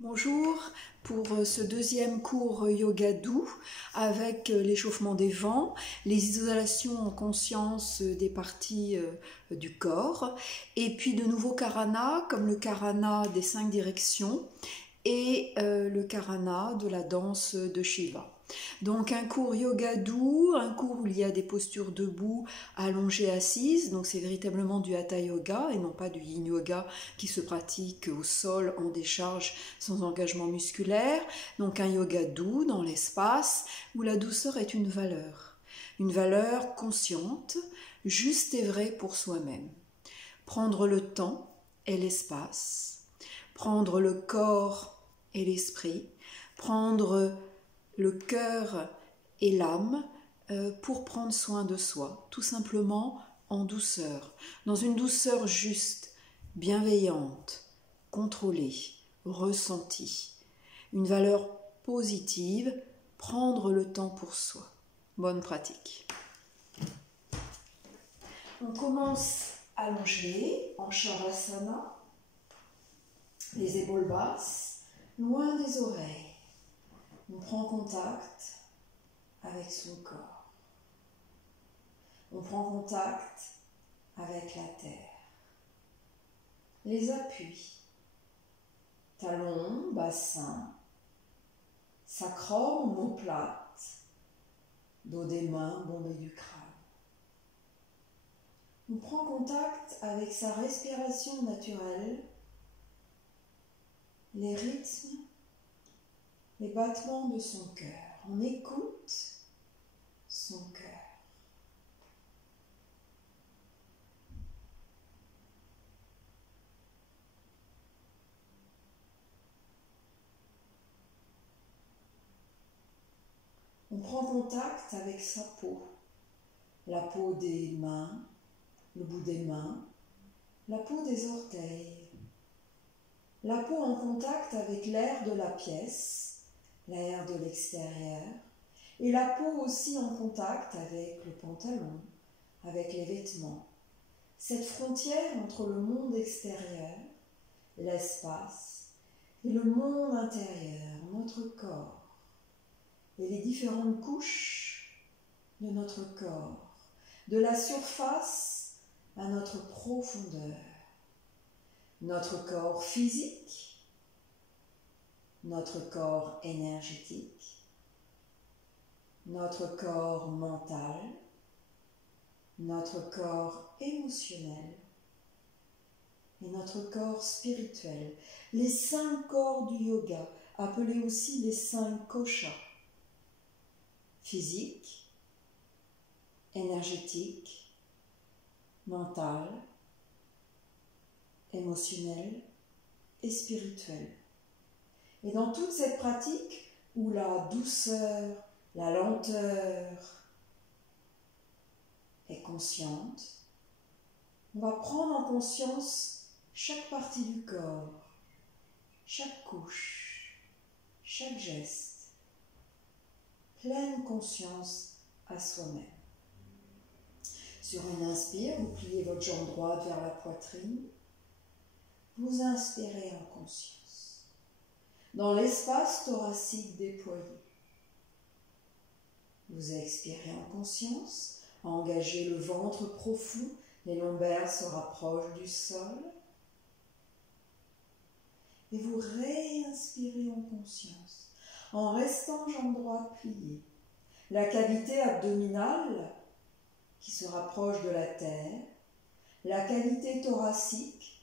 Bonjour, pour ce deuxième cours yoga doux avec l'échauffement des vents, les isolations en conscience des parties du corps et puis de nouveaux karanas comme le karana des 5 directions et le karana de la danse de Shiva. Donc un cours yoga doux, un cours où il y a des postures debout, allongées, assises, donc c'est véritablement du hatha yoga et non pas du yin yoga qui se pratique au sol en décharge sans engagement musculaire. Donc un yoga doux dans l'espace où la douceur est une valeur consciente, juste et vraie pour soi-même. Prendre le temps et l'espace, prendre le corps et l'esprit, prendre le cœur et l'âme pour prendre soin de soi, tout simplement en douceur, dans une douceur juste, bienveillante, contrôlée, ressentie. Une valeur positive, prendre le temps pour soi. Bonne pratique. On commence allongé en Shavasana, les épaules basses, loin des oreilles. On prend contact avec son corps. On prend contact avec la terre. Les appuis, talons, bassin, sacrum, omoplate, dos des mains, bombée du crâne. On prend contact avec sa respiration naturelle, les rythmes, les battements de son cœur. On écoute son cœur. On prend contact avec sa peau, la peau des mains, le bout des mains, la peau des orteils, la peau en contact avec l'air de la pièce, l'air de l'extérieur, et la peau aussi en contact avec le pantalon, avec les vêtements. Cette frontière entre le monde extérieur, l'espace, et le monde intérieur, notre corps, et les différentes couches de notre corps, de la surface à notre profondeur. Notre corps physique, notre corps énergétique, notre corps mental, notre corps émotionnel et notre corps spirituel. Les 5 corps du yoga, appelés aussi les 5 koshas. Physique, énergétique, mental, émotionnel et spirituel. Et dans toute cette pratique où la douceur, la lenteur est consciente, on va prendre en conscience chaque partie du corps, chaque couche, chaque geste, pleine conscience à soi-même. Sur une inspire, vous pliez votre jambe droite vers la poitrine. Vous inspirez en conscience, dans l'espace thoracique déployé. Vous expirez en conscience, engagez le ventre profond, les lombaires se rapprochent du sol. Et vous réinspirez en conscience, en restant jambe droite pliée. La cavité abdominale qui se rapproche de la terre, la cavité thoracique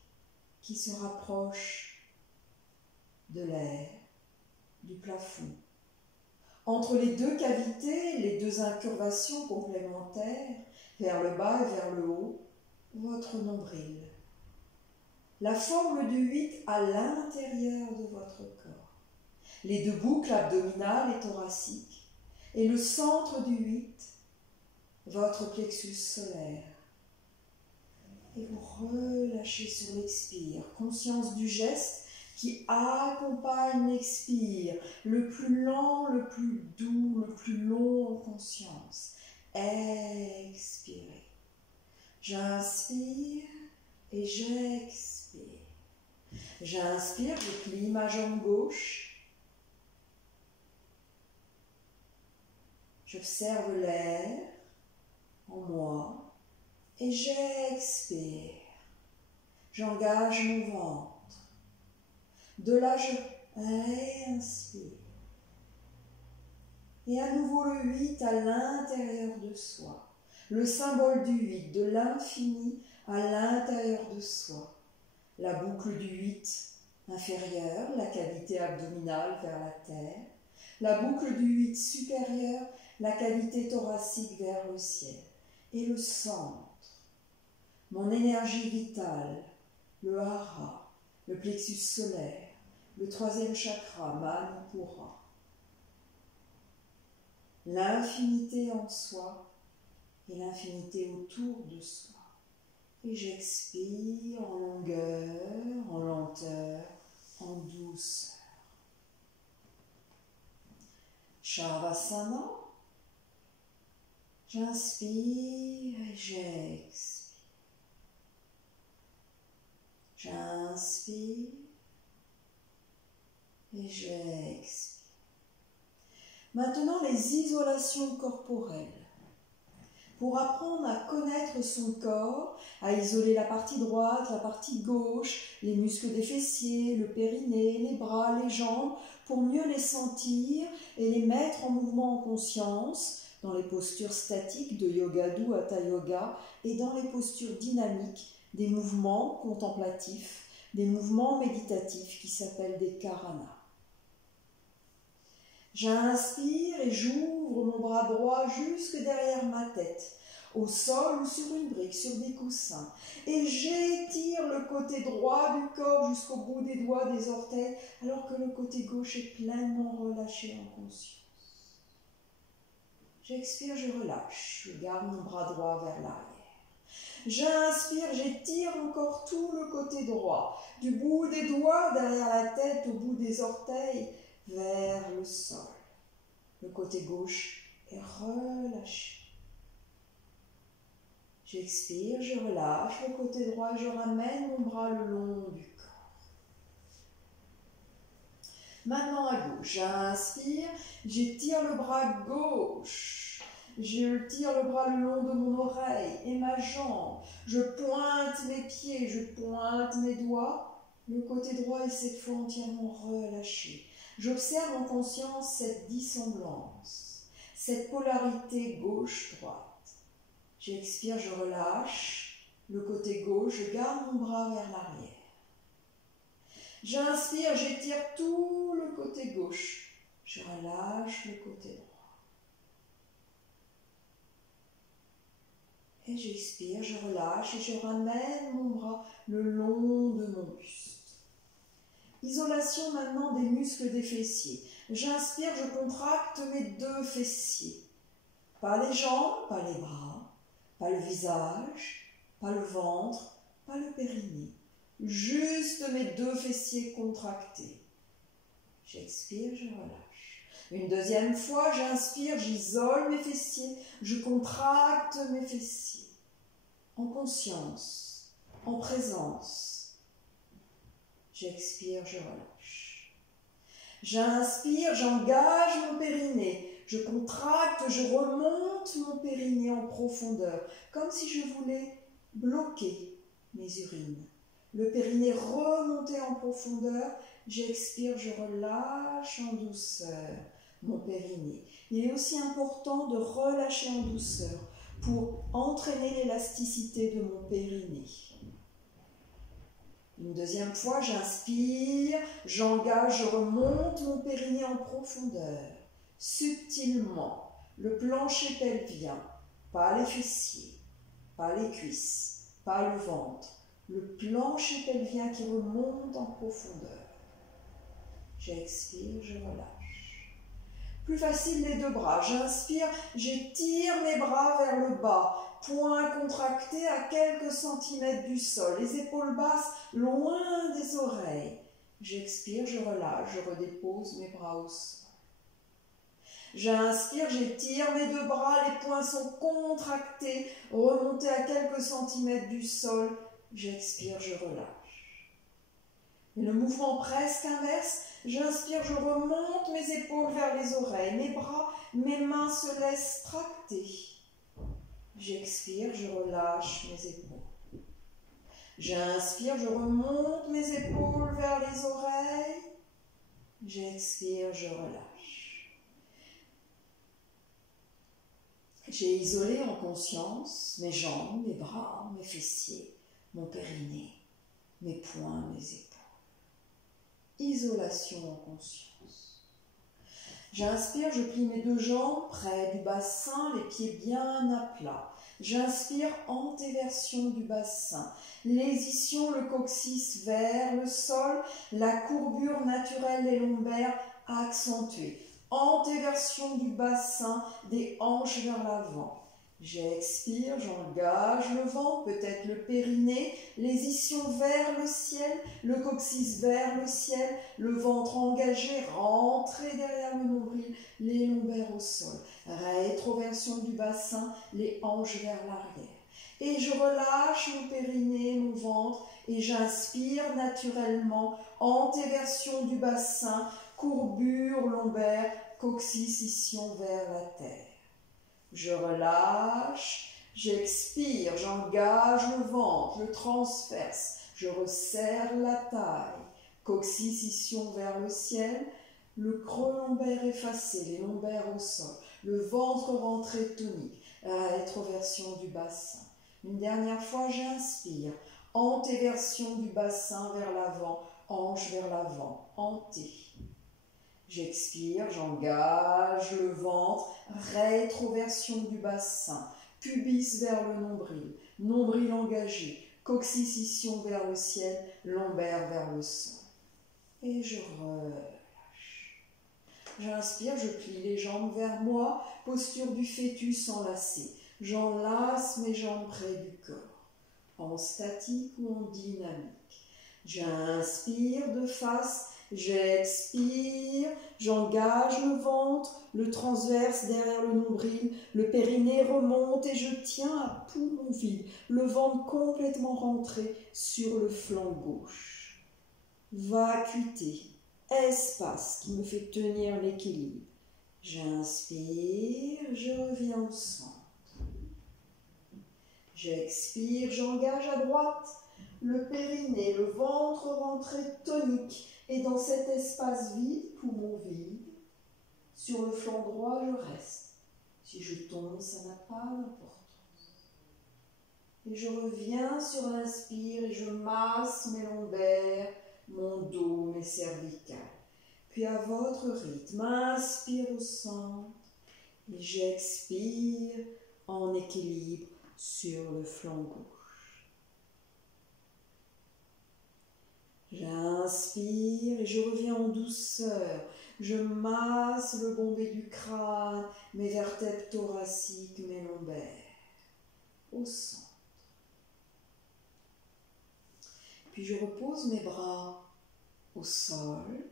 qui se rapproche de l'air, du plafond. Entre les deux cavités, les deux incurvations complémentaires, vers le bas et vers le haut, votre nombril. La forme du 8 à l'intérieur de votre corps. Les deux boucles abdominales et thoraciques. Et le centre du 8, votre plexus solaire. Et vous relâchez sur l'expire, conscience du geste qui accompagne l'expire, le plus lent, le plus doux, le plus long en conscience. Expirez. J'inspire et j'expire. J'inspire, je plie ma jambe gauche. J'observe l'air en moi et j'expire. J'engage mon ventre. De là, je réinspire. Et à nouveau le 8 à l'intérieur de soi. Le symbole du 8, de l'infini à l'intérieur de soi. La boucle du 8 inférieure, la cavité abdominale vers la terre. La boucle du 8 supérieure, la cavité thoracique vers le ciel. Et le centre, mon énergie vitale, le hara, le plexus solaire, le troisième chakra, Manipura. L'infinité en soi et l'infinité autour de soi. Et j'expire en longueur, en lenteur, en douceur. Shavasana. J'inspire et j'expire. J'inspire et j'expire. Maintenant, les isolations corporelles. Pour apprendre à connaître son corps, à isoler la partie droite, la partie gauche, les muscles des fessiers, le périnée, les bras, les jambes, pour mieux les sentir et les mettre en mouvement en conscience, dans les postures statiques de Yoga-Do, Hatha Yoga, et dans les postures dynamiques des mouvements contemplatifs, des mouvements méditatifs qui s'appellent des Karana. J'inspire et j'ouvre mon bras droit jusque derrière ma tête, au sol ou sur une brique, sur des coussins. Et j'étire le côté droit du corps jusqu'au bout des doigts des orteils, alors que le côté gauche est pleinement relâché en conscience. J'expire, je relâche, je garde mon bras droit vers l'arrière. J'inspire, j'étire encore tout le côté droit, du bout des doigts derrière la tête, au bout des orteils, vers le sol. Le côté gauche est relâché. J'expire, je relâche le côté droit et je ramène mon bras le long du corps. Maintenant à gauche, j'inspire, j'étire le bras gauche. Je tire le bras le long de mon oreille et ma jambe. Je pointe mes pieds, je pointe mes doigts. Le côté droit est cette fois entièrement relâché. J'observe en conscience cette dissemblance, cette polarité gauche-droite. J'expire, je relâche le côté gauche, je garde mon bras vers l'arrière. J'inspire, j'étire tout le côté gauche. Je relâche le côté droit. Et j'expire, je relâche et je ramène mon bras le long de mon buste. Isolation maintenant des muscles des fessiers. J'inspire, je contracte mes deux fessiers. Pas les jambes, pas les bras, pas le visage, pas le ventre, pas le périnée. Juste mes deux fessiers contractés. J'expire, je relâche. Une deuxième fois, j'inspire, j'isole mes fessiers, je contracte mes fessiers. En conscience, en présence. J'expire, je relâche. J'inspire, j'engage mon périnée. Je contracte, je remonte mon périnée en profondeur, comme si je voulais bloquer mes urines. Le périnée remonté en profondeur, j'expire, je relâche en douceur mon périnée. Il est aussi important de relâcher en douceur pour entraîner l'élasticité de mon périnée. Une deuxième fois, j'inspire, j'engage, je remonte mon périnée en profondeur, subtilement, le plancher pelvien, pas les fessiers, pas les cuisses, pas le ventre, le plancher pelvien qui remonte en profondeur. J'expire, je relâche. Plus facile les deux bras. J'inspire, j'étire mes bras vers le bas, poings contractés à quelques centimètres du sol, les épaules basses loin des oreilles. J'expire, je relâche, je redépose mes bras au sol. J'inspire, j'étire mes deux bras, les poings sont contractés, remontés à quelques centimètres du sol. J'expire, je relâche. Et le mouvement presque inverse, j'inspire, je remonte mes épaules vers les oreilles, mes bras, mes mains se laissent tracter. J'expire, je relâche mes épaules. J'inspire, je remonte mes épaules vers les oreilles. J'expire, je relâche. J'ai isolé en conscience mes jambes, mes bras, mes fessiers, mon périnée, mes poings, mes épaules. Isolation en conscience. J'inspire, je plie mes deux jambes près du bassin, les pieds bien à plat. J'inspire, antéversion du bassin. Lésition, le coccyx vers le sol, la courbure naturelle des lombaires accentuée. Antéversion du bassin, des hanches vers l'avant. J'expire, j'engage le ventre, peut-être le périnée, lésition vers le ciel, le coccyx vers le ciel, le ventre engagé, rentré derrière le nombril, les lombaires au sol, rétroversion du bassin, les hanches vers l'arrière. Et je relâche mon périnée, mon ventre, et j'inspire naturellement, antéversion du bassin, courbure lombaire, coccyx, ischion vers la terre. Je relâche, j'expire, j'engage le ventre, le transverse, je resserre la taille, coccyx, ischion vers le ciel, le creux lombaire effacé, les lombaires au sol, le ventre rentré tonique, rétroversion du bassin. Une dernière fois, j'inspire, antéversion du bassin vers l'avant, hanche vers l'avant, anté. J'expire, j'engage le ventre, rétroversion du bassin, pubis vers le nombril, nombril engagé, coccyx, ischion vers le ciel, lombaire vers le sol. Et je relâche. J'inspire, je plie les jambes vers moi, posture du fœtus enlacé. J'enlace mes jambes près du corps, en statique ou en dynamique. J'inspire de face, j'expire, j'engage le ventre, le transverse derrière le nombril, le périnée remonte et je tiens à poumon vide, le ventre complètement rentré sur le flanc gauche. Vacuité, espace qui me fait tenir l'équilibre. J'inspire, je reviens au centre. J'expire, j'engage à droite, le périnée, le ventre rentré tonique. Et dans cet espace vide, poumon vide, sur le flanc droit, je reste. Si je tombe, ça n'a pas d'importance. Et je reviens sur l'inspire et je masse mes lombaires, mon dos, mes cervicales. Puis à votre rythme, inspire au centre et j'expire en équilibre sur le flanc gauche. J'inspire et je reviens en douceur. Je masse le bombé du crâne, mes vertèbres thoraciques, mes lombaires. Au centre. Puis je repose mes bras au sol,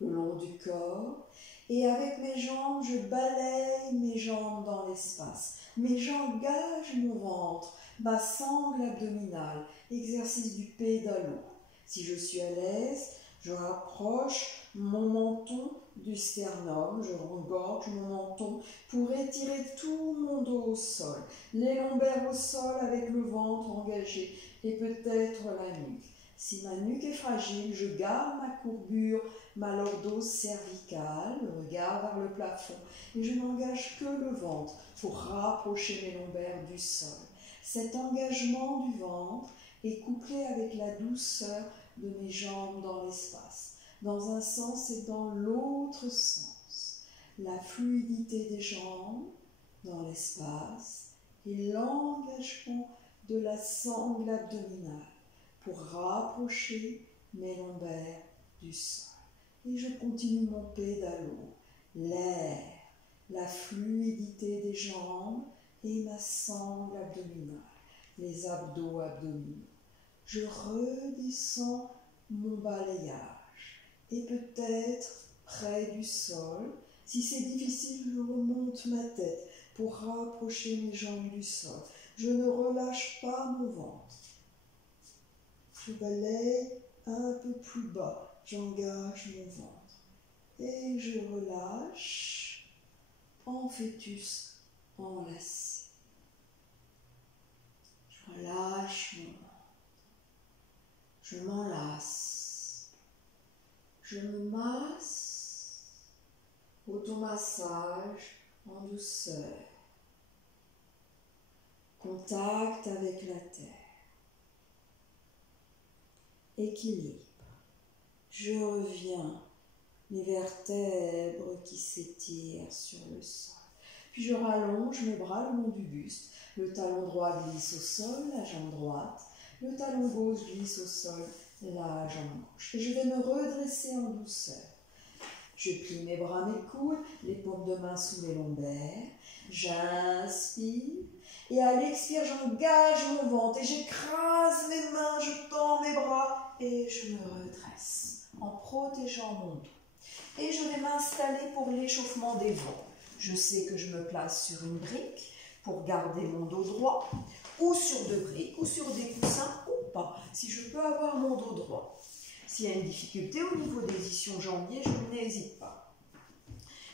le long du corps. Et avec mes jambes, je balaye mes jambes dans l'espace. Mais j'engage mon ventre, ma sangle abdominale, exercice du pédalo. Si je suis à l'aise, je rapproche mon menton du sternum, je regorge mon menton pour étirer tout mon dos au sol, les lombaires au sol avec le ventre engagé et peut-être la nuque. Si ma nuque est fragile, je garde ma courbure, ma lordose cervicale, le regard vers le plafond et je n'engage que le ventre pour rapprocher mes lombaires du sol. Cet engagement du ventre est couplé avec la douceur de mes jambes dans l'espace, dans un sens et dans l'autre sens. La fluidité des jambes dans l'espace et l'engagement de la sangle abdominale pour rapprocher mes lombaires du sol. Et je continue mon pédalo, l'air, la fluidité des jambes et ma sangle abdominale, les abdos abdominaux. Je redescends mon balayage et peut-être près du sol. Si c'est difficile, je remonte ma tête pour rapprocher mes jambes du sol. Je ne relâche pas mon ventre. Je balaye Un peu plus bas, j'engage mon ventre. Et je relâche en fœtus enlacé. Je relâche mon ventre. Je m'enlace. Je me masse. Automassage en douceur. Contact avec la terre. Équilibre. Je reviens, mes vertèbres qui s'étirent sur le sol. Puis je rallonge mes bras le long du buste. Le talon droit glisse au sol, la jambe droite. Le talon gauche glisse au sol, la jambe gauche. Et je vais me redresser en douceur. Je plie mes bras, mes coudes, les paumes de main sous les lombaires. J'inspire. Et à l'expire, j'engage mon ventre et j'écrase mes mains, je tends mes bras et je me redresse en protégeant mon dos. Et je vais m'installer pour l'échauffement des vents. Je sais que je me place sur une brique pour garder mon dos droit, ou sur deux briques, ou sur des coussins, ou pas, si je peux avoir mon dos droit. S'il y a une difficulté au niveau des ischions jambiers, je n'hésite pas.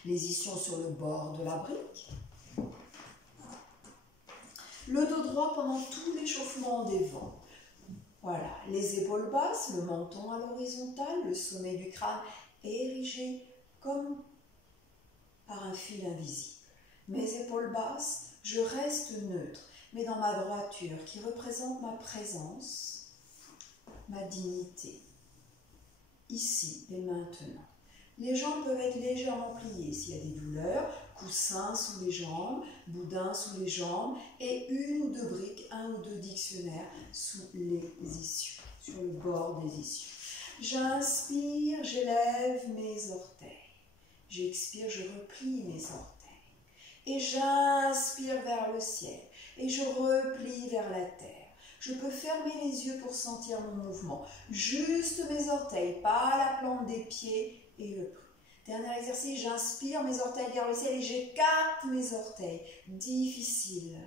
Les ischions sur le bord de la brique. Le dos droit pendant tout l'échauffement des vents. Voilà, les épaules basses, le menton à l'horizontale, le sommet du crâne érigé comme par un fil invisible. Mes épaules basses, je reste neutre, mais dans ma droiture qui représente ma présence, ma dignité, ici et maintenant. Les jambes peuvent être légèrement pliées s'il y a des douleurs, coussin sous les jambes, boudin sous les jambes et une ou deux briques, un ou deux dictionnaires sous les ischions, sur le bord des ischions. J'inspire, j'élève mes orteils. J'expire, je replie mes orteils. Et j'inspire vers le ciel et je replie vers la terre. Je peux fermer les yeux pour sentir mon mouvement. Juste mes orteils, pas la plante des pieds et le pli. Dernier exercice, j'inspire mes orteils vers le ciel et j'écarte mes orteils. Difficile.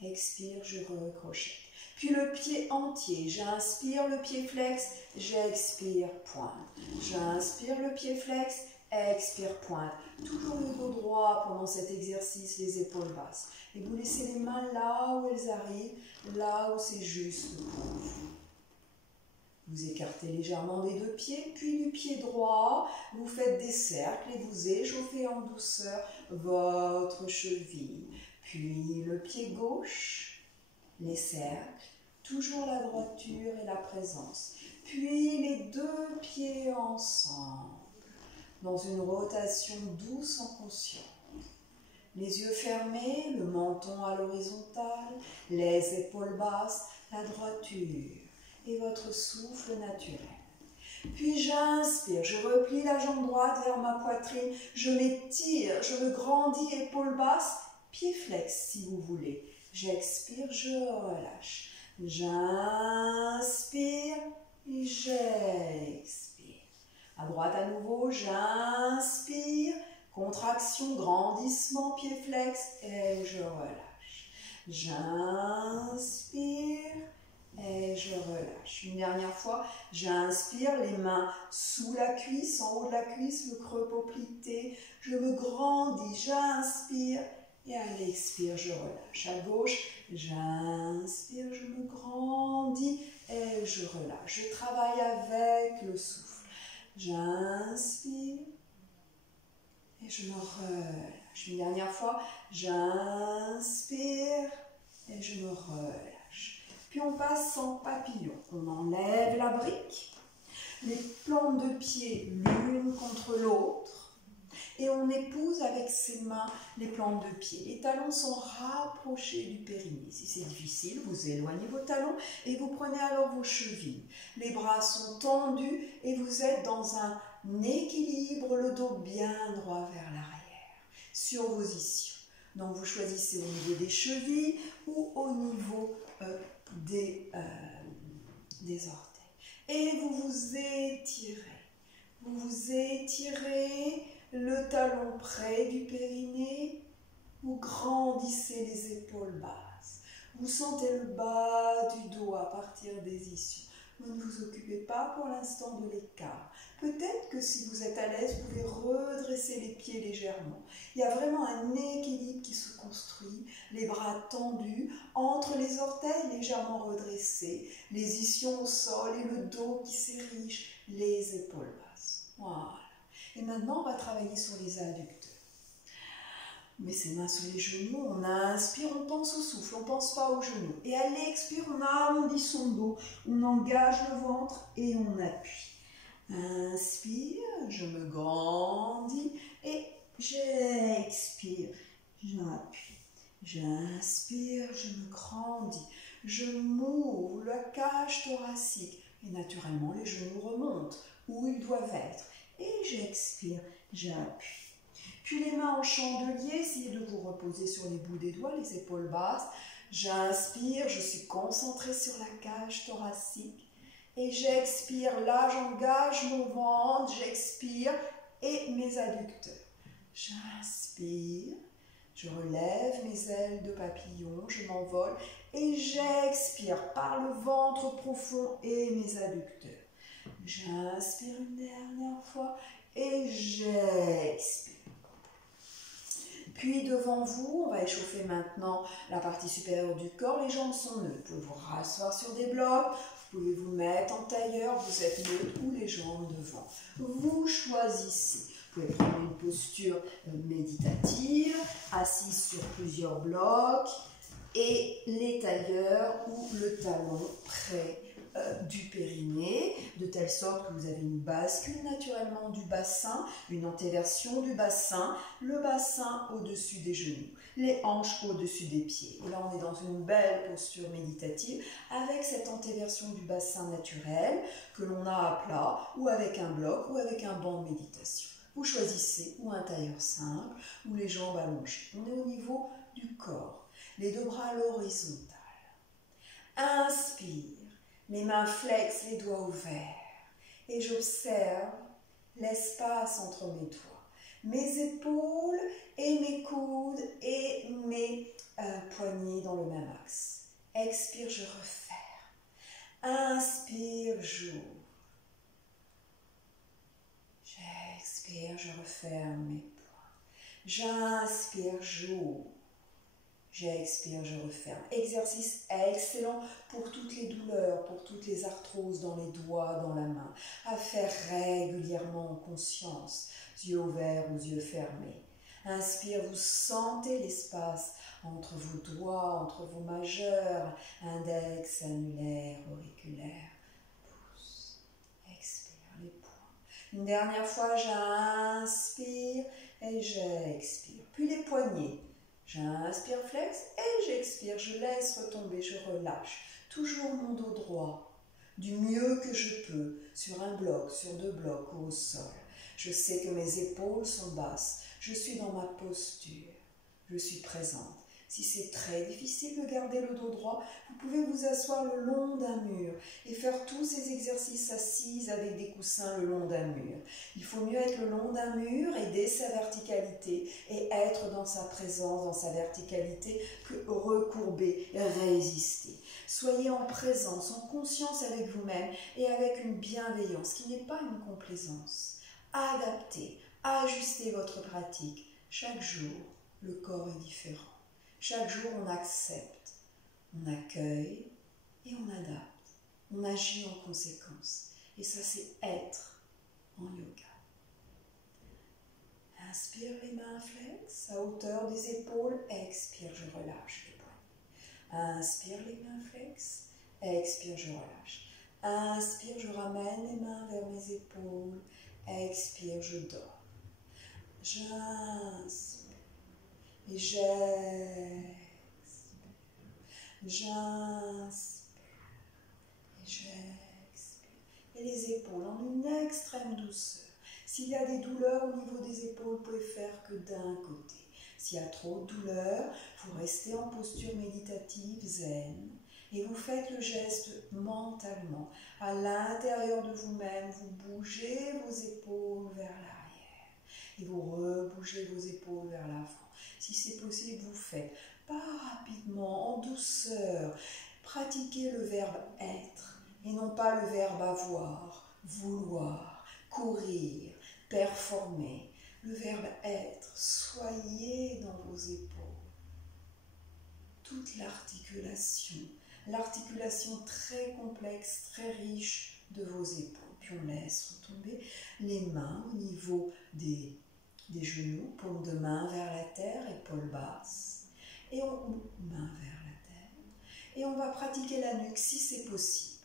Expire, je recrochette. Puis le pied entier, j'inspire le pied flex, j'expire, pointe. J'inspire le pied flex, expire, pointe. Toujours le dos droit pendant cet exercice, les épaules basses. Et vous laissez les mains là où elles arrivent, là où c'est juste pour vous. Vous écartez légèrement des deux pieds, puis du pied droit, vous faites des cercles et vous échauffez en douceur votre cheville. Puis le pied gauche, les cercles, toujours la droiture et la présence. Puis les deux pieds ensemble, dans une rotation douce en conscience. Les yeux fermés, le menton à l'horizontale, les épaules basses, la droiture et votre souffle naturel. Puis j'inspire, je replie la jambe droite vers ma poitrine, je m'étire, je me grandis, épaules basses, pied flex si vous voulez. J'expire, je relâche. J'inspire et j'expire. À droite à nouveau, j'inspire, contraction, grandissement, pied flex et je relâche. J'inspire et je relâche. Une dernière fois, j'inspire, les mains sous la cuisse, en haut de la cuisse, le creux poplité. Je me grandis, j'inspire et à l'expire, je relâche. À gauche, j'inspire, je me grandis et je relâche. Je travaille avec le souffle. J'inspire et je me relâche. Une dernière fois, j'inspire et je me relâche. Puis on passe en papillon. On enlève la brique, les plantes de pied l'une contre l'autre et on épouse avec ses mains les plantes de pied. Les talons sont rapprochés du périnée. Si c'est difficile, vous éloignez vos talons et vous prenez alors vos chevilles. Les bras sont tendus et vous êtes dans un équilibre, le dos bien droit vers l'arrière, sur vos ischions. Donc vous choisissez au niveau des chevilles ou au niveau des orteils. Et vous vous étirez. Vous vous étirez, le talon près du périnée. Vous grandissez les épaules basses. Vous sentez le bas du dos à partir des ischions. Vous ne vous occupez pas pour l'instant de l'écart. Peut-être que si vous êtes à l'aise, vous pouvez redresser les pieds légèrement. Il y a vraiment un équilibre qui se construit, les bras tendus, entre les orteils légèrement redressés, les ischions au sol et le dos qui s'érige, les épaules basses. Voilà. Et maintenant, on va travailler sur les adducteurs. On met ses mains sur les genoux, on inspire, on pense au souffle, on ne pense pas aux genoux. Et à l'expire, on arrondit son dos, on engage le ventre et on appuie. Inspire, je me grandis et j'expire, j'appuie. J'inspire, je me grandis, je m'ouvre la cage thoracique et naturellement les genoux remontent où ils doivent être. Et j'expire, j'appuie. Puis les mains en chandelier, essayez de vous reposer sur les bouts des doigts, les épaules basses. J'inspire, je suis concentrée sur la cage thoracique. Et j'expire, là j'engage mon ventre, j'expire et mes adducteurs. J'inspire, je relève mes ailes de papillon, je m'envole et j'expire par le ventre profond et mes adducteurs. J'inspire une dernière fois et j'expire. Puis devant vous, on va échauffer maintenant la partie supérieure du corps. Les jambes sont neutres. Vous pouvez vous rasseoir sur des blocs, vous pouvez vous mettre en tailleur, vous êtes neutre ou les jambes devant. Vous choisissez. Vous pouvez prendre une posture méditative, assise sur plusieurs blocs et les tailleurs ou le talon près du périnée, de telle sorte que vous avez une bascule naturellement du bassin, une antéversion du bassin, le bassin au-dessus des genoux, les hanches au-dessus des pieds. Et là, on est dans une belle posture méditative avec cette antéversion du bassin naturel que l'on a à plat ou avec un bloc ou avec un banc de méditation. Vous choisissez ou un tailleur simple ou les jambes allongées. On est au niveau du corps, les deux bras à l'horizontale. Inspire. Les mains flexes, les doigts ouverts. Et j'observe l'espace entre mes doigts. Mes épaules et mes coudes et mes poignets dans le même axe. Expire, je referme. Inspire, j'ouvre. J'expire, je referme mes poings. J'inspire, j'ouvre. J'expire, je referme. Exercice excellent pour toutes les douleurs, pour toutes les arthroses dans les doigts, dans la main. À faire régulièrement en conscience, yeux ouverts ou yeux fermés. Inspire, vous sentez l'espace entre vos doigts, entre vos majeurs, index, annulaire, auriculaire, pouce. Expire les poings. Une dernière fois, j'inspire et j'expire. Puis les poignets. J'inspire, flex, et j'expire, je laisse retomber, je relâche. Toujours mon dos droit, du mieux que je peux, sur un bloc, sur deux blocs ou au sol. Je sais que mes épaules sont basses, je suis dans ma posture, je suis présente. Si c'est très difficile de garder le dos droit, vous pouvez vous asseoir le long d'un mur et faire tous ces exercices assises avec des coussins le long d'un mur. Il faut mieux être le long d'un mur, aider sa verticalité et être dans sa présence, dans sa verticalité, que recourber, résister. Soyez en présence, en conscience avec vous-même et avec une bienveillance qui n'est pas une complaisance. Adaptez, ajustez votre pratique. Chaque jour, le corps est différent. Chaque jour, on accepte, on accueille et on adapte. On agit en conséquence. Et ça, c'est être en yoga. Inspire, les mains flex à hauteur des épaules. Expire, je relâche les poignets. Inspire, les mains flex. Expire, je relâche. Inspire, je ramène les mains vers mes épaules. Expire, je dors. J'inspire. Et j'expire, j'inspire, et j'expire. Et les épaules en une extrême douceur. S'il y a des douleurs au niveau des épaules, vous pouvez faire que d'un côté. S'il y a trop de douleur, vous restez en posture méditative zen et vous faites le geste mentalement. À l'intérieur de vous-même, vous bougez vos épaules vers l'arrière et vous rebougez vos épaules vers l'avant. Si c'est possible, vous faites pas rapidement, en douceur. Pratiquez le verbe être et non pas le verbe avoir, vouloir, courir, performer. Le verbe être, soyez dans vos épaules. Toute l'articulation très complexe, très riche de vos épaules. Puis on laisse retomber les mains au niveau des genoux, paume de main vers la terre, épaules basses, et main vers la terre. Et on va pratiquer la nuque si c'est possible.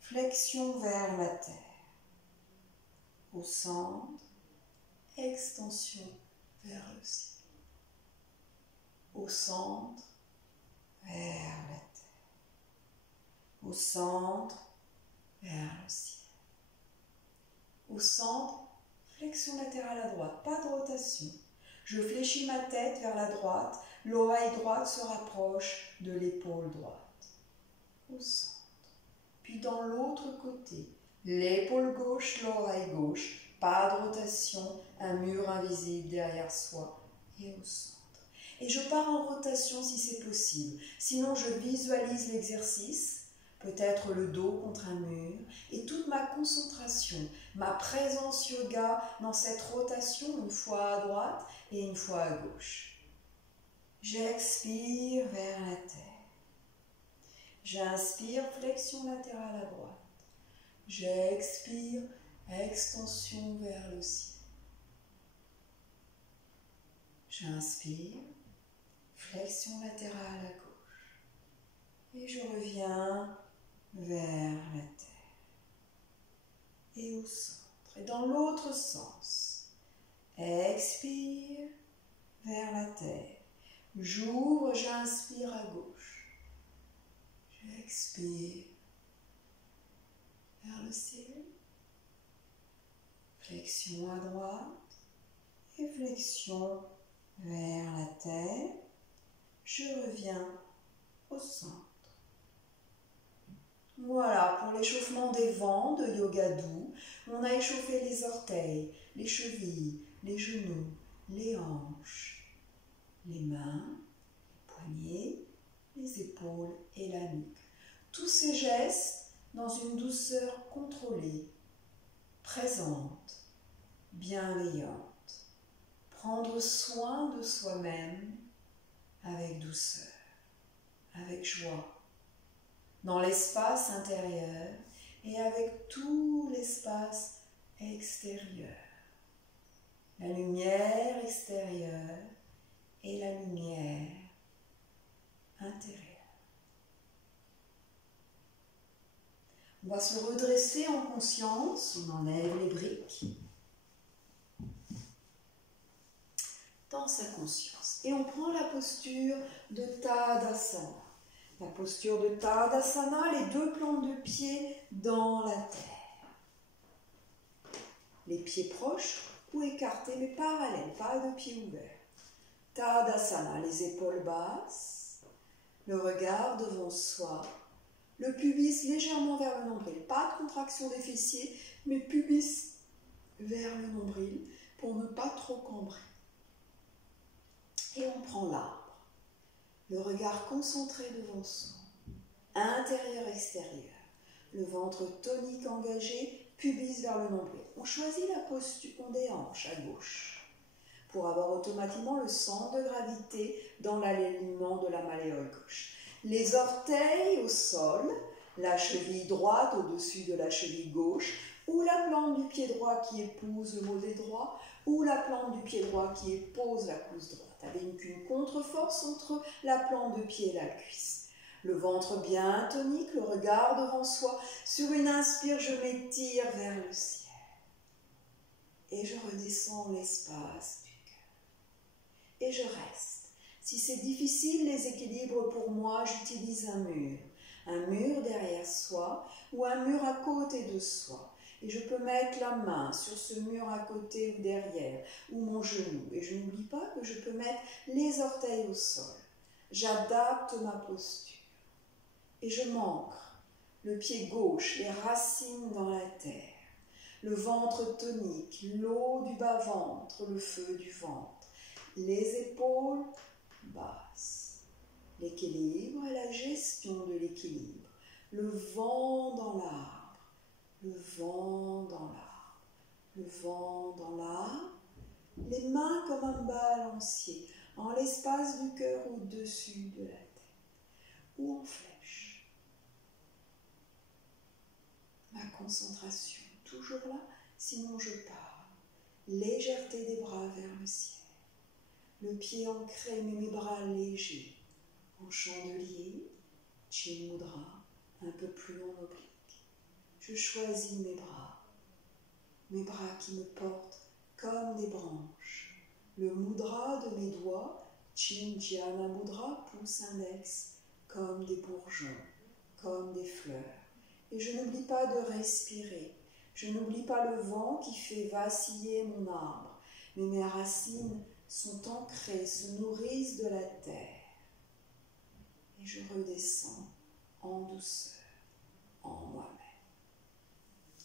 Flexion vers la terre. Au centre, extension vers le ciel. Au centre, vers la terre. Au centre, vers le ciel. Au centre, flexion latérale à droite, pas de rotation. Je fléchis ma tête vers la droite, l'oreille droite se rapproche de l'épaule droite. Au centre. Puis dans l'autre côté, l'épaule gauche, l'oreille gauche, pas de rotation, un mur invisible derrière soi et au centre. Et je pars en rotation si c'est possible. Sinon, je visualise l'exercice, peut-être le dos contre un mur, et toute ma concentration, ma présence yoga dans cette rotation, une fois à droite et une fois à gauche. J'expire vers la terre. J'inspire, flexion latérale à droite. J'expire, extension vers le ciel. J'inspire, flexion latérale à gauche. Et je reviens vers la terre. Et au centre. Et dans l'autre sens. Expire vers la terre. J'ouvre, j'inspire à gauche. J'expire vers le ciel. Flexion à droite et flexion vers la terre. Je reviens au centre. Voilà, pour l'échauffement des vents de Yoga doux, on a échauffé les orteils, les chevilles, les genoux, les hanches, les mains, les poignets, les épaules et la nuque. Tous ces gestes dans une douceur contrôlée, présente, bienveillante. Prendre soin de soi-même avec douceur, avec joie, dans l'espace intérieur et avec tout l'espace extérieur. La lumière extérieure et la lumière intérieure. On va se redresser en conscience, on enlève les briques dans sa conscience. Et on prend la posture de Tadasana. La posture de Tadasana, les deux plantes de pied dans la terre. Les pieds proches ou écartés, mais parallèles, pas de pieds ouverts. Tadasana, les épaules basses, le regard devant soi, le pubis légèrement vers le nombril. Pas de contraction des fessiers, mais pubis vers le nombril pour ne pas trop cambrer. Et on prend l'arbre, le regard concentré devant soi, intérieur-extérieur, le ventre tonique engagé, pubis vers le nombril. On choisit la posture des hanches à gauche pour avoir automatiquement le centre de gravité dans l'alignement de la malléole gauche. Les orteils au sol, la cheville droite au-dessus de la cheville gauche, ou la plante du pied droit qui épouse le mollet droit, ou la plante du pied droit qui épouse la cuisse droite, avec une contre-force entre la plante de pied et la cuisse. Le ventre bien tonique, le regard devant soi. Sur une inspire, je m'étire vers le ciel. Et je redescends l'espace du cœur. Et je reste. Si c'est difficile, les équilibres pour moi, j'utilise un mur derrière soi ou un mur à côté de soi. Et je peux mettre la main sur ce mur à côté ou derrière, ou mon genou. Et je n'oublie pas que je peux mettre les orteils au sol. J'adapte ma posture. Et je m'ancre. Le pied gauche, les racines dans la terre. Le ventre tonique, l'eau du bas-ventre, le feu du ventre. Les épaules basses. L'équilibre et la gestion de l'équilibre. le vent dans l'arbre, le vent dans l'arbre, le vent dans l'arbre, les mains comme un balancier, en l'espace du cœur au-dessus de la tête, ou en flèche. Ma concentration, toujours là, sinon je pars. Légèreté des bras vers le ciel. Le pied ancré, mais mes bras légers. En chandelier, Chin Mudra, un peu plus en oblique. Je choisis mes bras qui me portent comme des branches. Le mudra de mes doigts, Chin Dhyana Mudra, pouce index, comme des bourgeons, comme des fleurs. Et je n'oublie pas de respirer. Je n'oublie pas le vent qui fait vaciller mon arbre. Mais mes racines sont ancrées, se nourrissent de la terre. Et je redescends en douceur, en moi-même.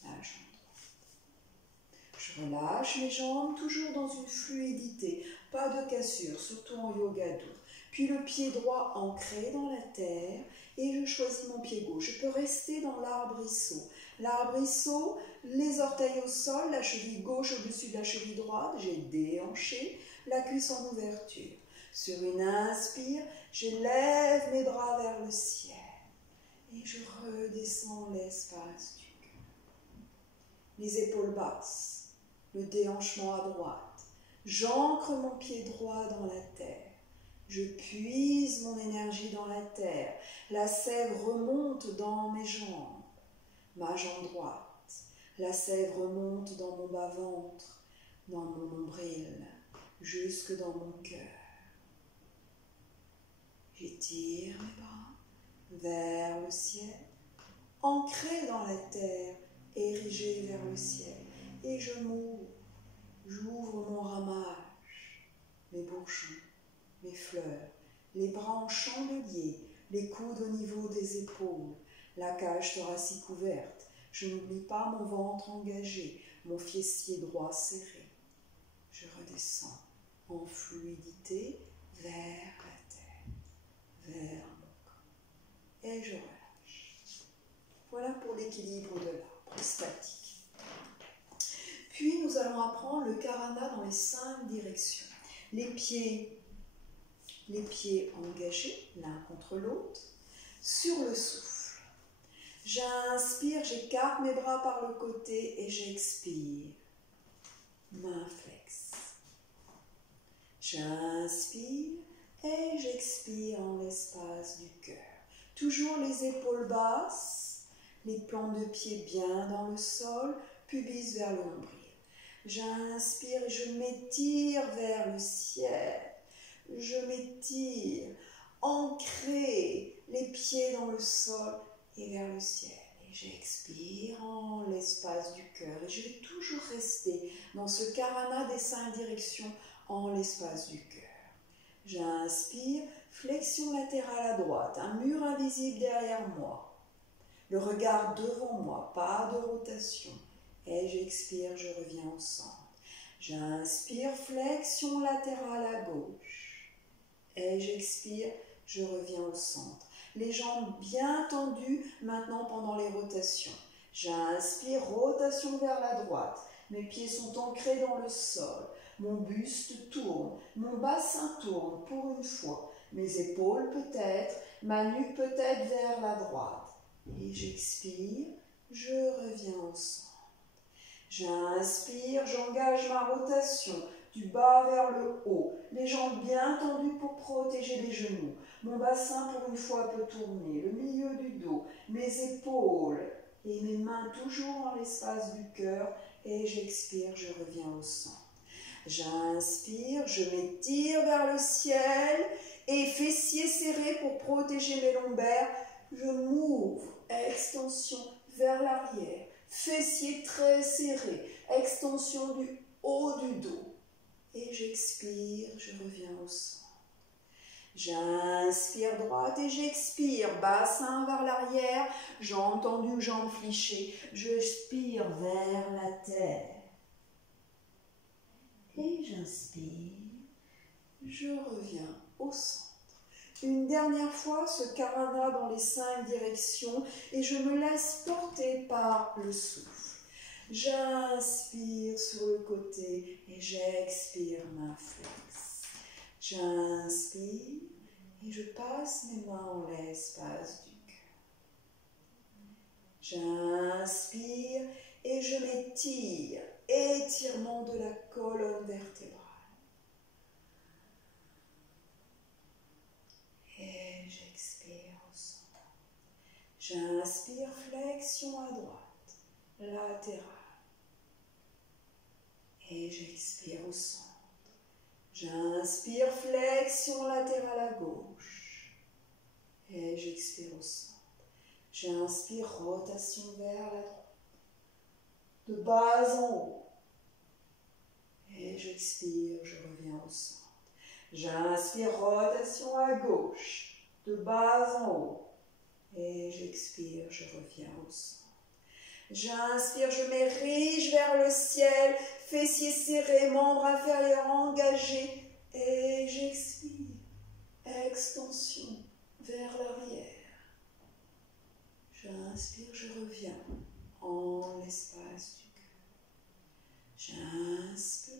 La jambe droite. Je relâche mes jambes, toujours dans une fluidité, pas de cassure, surtout en yoga doux. Puis le pied droit ancré dans la terre et je choisis mon pied gauche. Je peux rester dans l'arbrisseau. L'arbrisseau, les orteils au sol, la cheville gauche au-dessus de la cheville droite, j'ai déhanché, la cuisse en ouverture. Sur une inspire, je lève mes bras vers le ciel et je redescends l'espace du cœur. Les épaules basses, le déhanchement à droite. J'ancre mon pied droit dans la terre. Je puise mon énergie dans la terre. La sève remonte dans mes jambes. Ma jambe droite. La sève remonte dans mon bas-ventre, dans mon nombril, jusque dans mon cœur. J'étire mes bras vers le ciel, ancré dans la terre, érigé vers le ciel. Et je m'ouvre. J'ouvre mon ramage, mes bourgeons, mes fleurs, les bras en chandelier, les coudes au niveau des épaules, la cage thoracique ouverte. Je n'oublie pas mon ventre engagé, mon fessier droit serré. Je redescends en fluidité vers la terre, vers mon corps. Et je relâche. Voilà pour l'équilibre de l'arbre statique. Puis nous allons apprendre le karana dans les 5 directions. Les pieds engagés l'un contre l'autre, sur le souffle. J'inspire, j'écarte mes bras par le côté et j'expire. Main flex. J'inspire et j'expire en l'espace du cœur. Toujours les épaules basses, les plantes de pied bien dans le sol, pubis vers le nombril. J'inspire et je m'étire vers le ciel. Je m'étire, ancré, les pieds dans le sol et vers le ciel. Et j'expire en l'espace du cœur. Et je vais toujours rester dans ce karana des 5 directions en l'espace du cœur. J'inspire, flexion latérale à droite, un mur invisible derrière moi. Le regard devant moi, pas de rotation. Et j'expire, je reviens au centre. J'inspire, flexion latérale à gauche. Et j'expire, je reviens au centre. Les jambes bien tendues maintenant pendant les rotations. J'inspire, rotation vers la droite. Mes pieds sont ancrés dans le sol. Mon buste tourne, mon bassin tourne pour une fois. Mes épaules peut-être, ma nuque peut-être vers la droite. Et j'expire, je reviens au centre. J'inspire, j'engage ma rotation, du bas vers le haut, les jambes bien tendues pour protéger les genoux. Mon bassin pour une fois peut tourner, le milieu du dos, mes épaules et mes mains toujours en l'espace du cœur et j'expire, je reviens au centre. J'inspire, je m'étire vers le ciel et fessiers serrés pour protéger mes lombaires. Je m'ouvre, extension vers l'arrière, fessiers très serrés, extension du haut du dos. Et j'expire, je reviens au centre. J'inspire droite et j'expire, bassin vers l'arrière, jambes tendues, jambes fléchées. J'expire vers la terre. Et j'inspire, je reviens au centre. Une dernière fois, ce karana dans les 5 directions et je me laisse porter par le souffle. J'inspire sur le côté et j'expire, main flex. J'inspire et je passe mes mains en l'espace du cœur. J'inspire et je m'étire, étirement de la colonne vertébrale. Et j'expire au centre. J'inspire, flexion à droite, latérale. Et j'expire au centre. J'inspire, flexion latérale à gauche. Et j'expire au centre. J'inspire, rotation vers la droite. De bas en haut. Et j'expire, je reviens au centre. J'inspire, rotation à gauche. De bas en haut. Et j'expire, je reviens au centre. J'inspire, je m'érige vers le ciel, fessiers serrés, membres inférieurs engagés. Et j'expire, extension vers l'arrière. J'inspire, je reviens en l'espace du cœur. J'inspire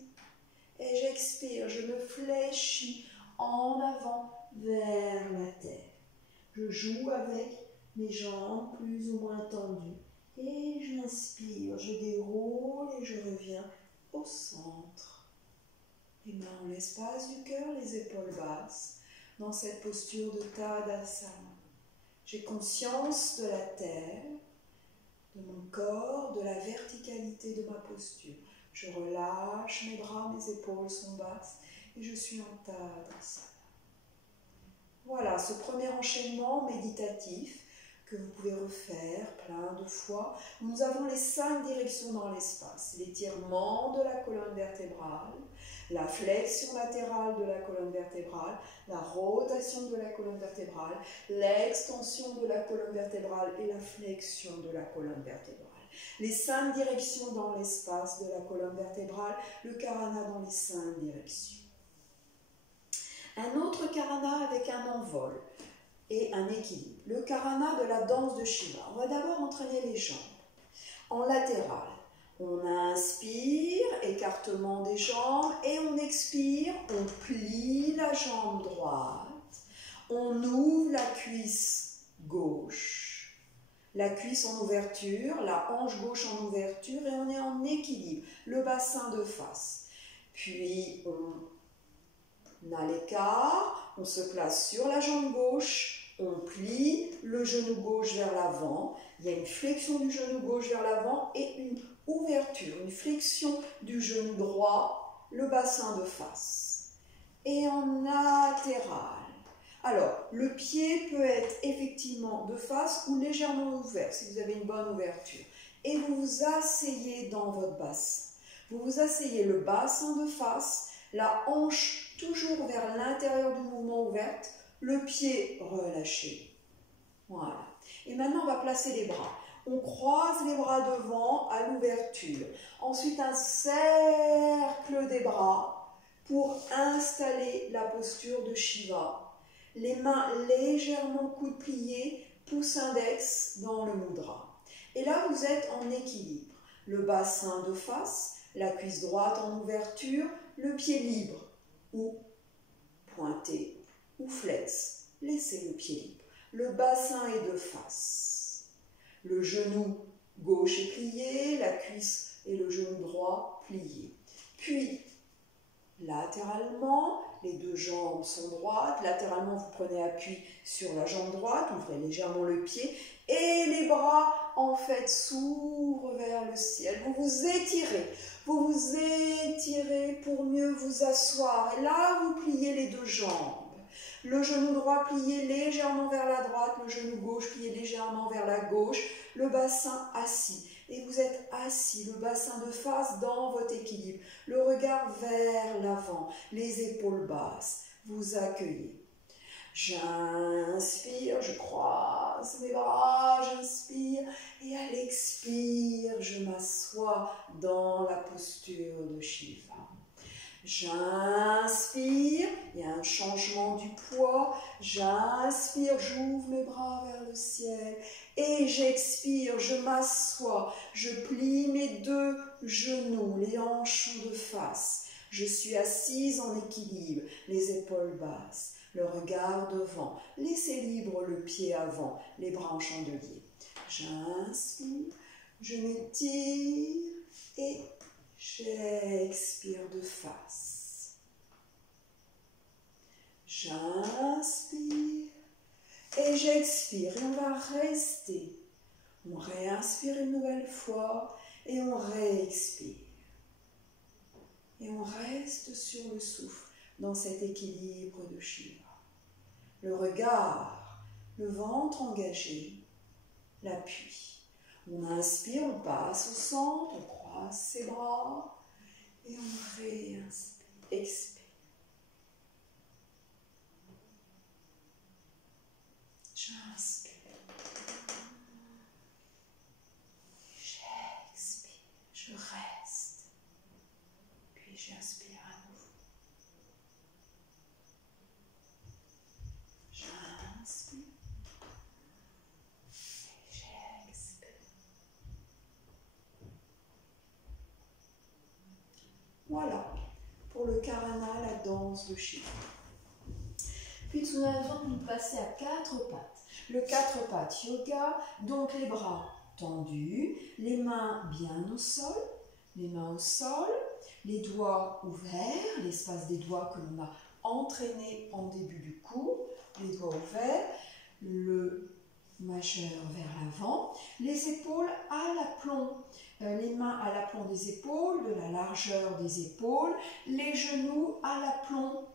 et j'expire, je me fléchis en avant vers la terre. Je joue avec mes jambes plus ou moins tendues. Et j'inspire, je déroule et je reviens au centre. Les mains en l'espace du cœur, les épaules basses, dans cette posture de Tadasana. J'ai conscience de la terre, de mon corps, de la verticalité de ma posture. Je relâche mes bras, mes épaules sont basses et je suis en Tadasana. Voilà, ce premier enchaînement méditatif que vous pouvez refaire plein de fois. Nous avons les 5 directions dans l'espace. L'étirement de la colonne vertébrale, la flexion latérale de la colonne vertébrale, la rotation de la colonne vertébrale, l'extension de la colonne vertébrale et la flexion de la colonne vertébrale. Les 5 directions dans l'espace de la colonne vertébrale, le karana dans les 5 directions. Un autre karana avec un envol et un équilibre. Le karana de la danse de Shiva. On va d'abord entraîner les jambes. En latéral, on inspire, écartement des jambes, et on expire, on plie la jambe droite, on ouvre la cuisse gauche, la cuisse en ouverture, la hanche gauche en ouverture, et on est en équilibre, le bassin de face. Puis on a l'écart, on se place sur la jambe gauche, on plie le genou gauche vers l'avant, il y a une flexion du genou gauche vers l'avant et une ouverture, une flexion du genou droit, le bassin de face. Et en latéral. Alors, le pied peut être effectivement de face ou légèrement ouvert, si vous avez une bonne ouverture. Et vous vous asseyez dans votre bassin. Vous vous asseyez le bassin de face, la hanche toujours vers l'intérieur du mouvement ouverte, le pied relâché. Voilà. Et maintenant, on va placer les bras. On croise les bras devant à l'ouverture. Ensuite, un cercle des bras pour installer la posture de Shiva. Les mains légèrement coudes pliés, pouce index dans le mudra. Et là, vous êtes en équilibre. Le bassin de face, la cuisse droite en ouverture, le pied libre ou pointé ou flex. Laissez le pied libre. Le bassin est de face. Le genou gauche est plié, la cuisse et le genou droit pliés. Puis, latéralement, les deux jambes sont droites. Latéralement, vous prenez appui sur la jambe droite, ouvrez légèrement le pied et les bras, en fait, s'ouvrent vers le ciel. Vous vous étirez pour mieux vous asseoir. Et là, vous pliez les deux jambes. Le genou droit plié légèrement vers la droite, le genou gauche plié légèrement vers la gauche, le bassin assis. Et vous êtes assis, le bassin de face dans votre équilibre, le regard vers l'avant, les épaules basses, vous accueillez. J'inspire, je croise mes bras, j'inspire, et à l'expire, je m'assois dans la posture de Shiva. J'inspire, il y a un changement du poids. J'inspire, j'ouvre mes bras vers le ciel. Et j'expire, je m'assois, je plie mes deux genoux, les hanches de face. Je suis assise en équilibre, les épaules basses, le regard devant. Laissez libre le pied avant, les bras en chandelier. J'inspire, je m'étire et j'expire de face. J'inspire et j'expire. Et on va rester. On réinspire une nouvelle fois et on réexpire. Et on reste sur le souffle dans cet équilibre de Shiva. Le regard, le ventre engagé, l'appui. On inspire, on passe au centre, on croise ses bras et on réinspire, expire. J'inspire. J'expire. Je reste. Puis j'inspire à nouveau. J'inspire. J'expire. Voilà pour le Karana, la danse de Shiva. Puis nous allons passer à 4 pattes. Le 4 pattes yoga, donc les bras tendus, les mains bien au sol, les mains au sol, les doigts ouverts, l'espace des doigts que l'on a entraîné en début du cours, les doigts ouverts, le majeur vers l'avant, les épaules à l'aplomb, les mains à l'aplomb des épaules, de la largeur des épaules, les genoux à l'aplomb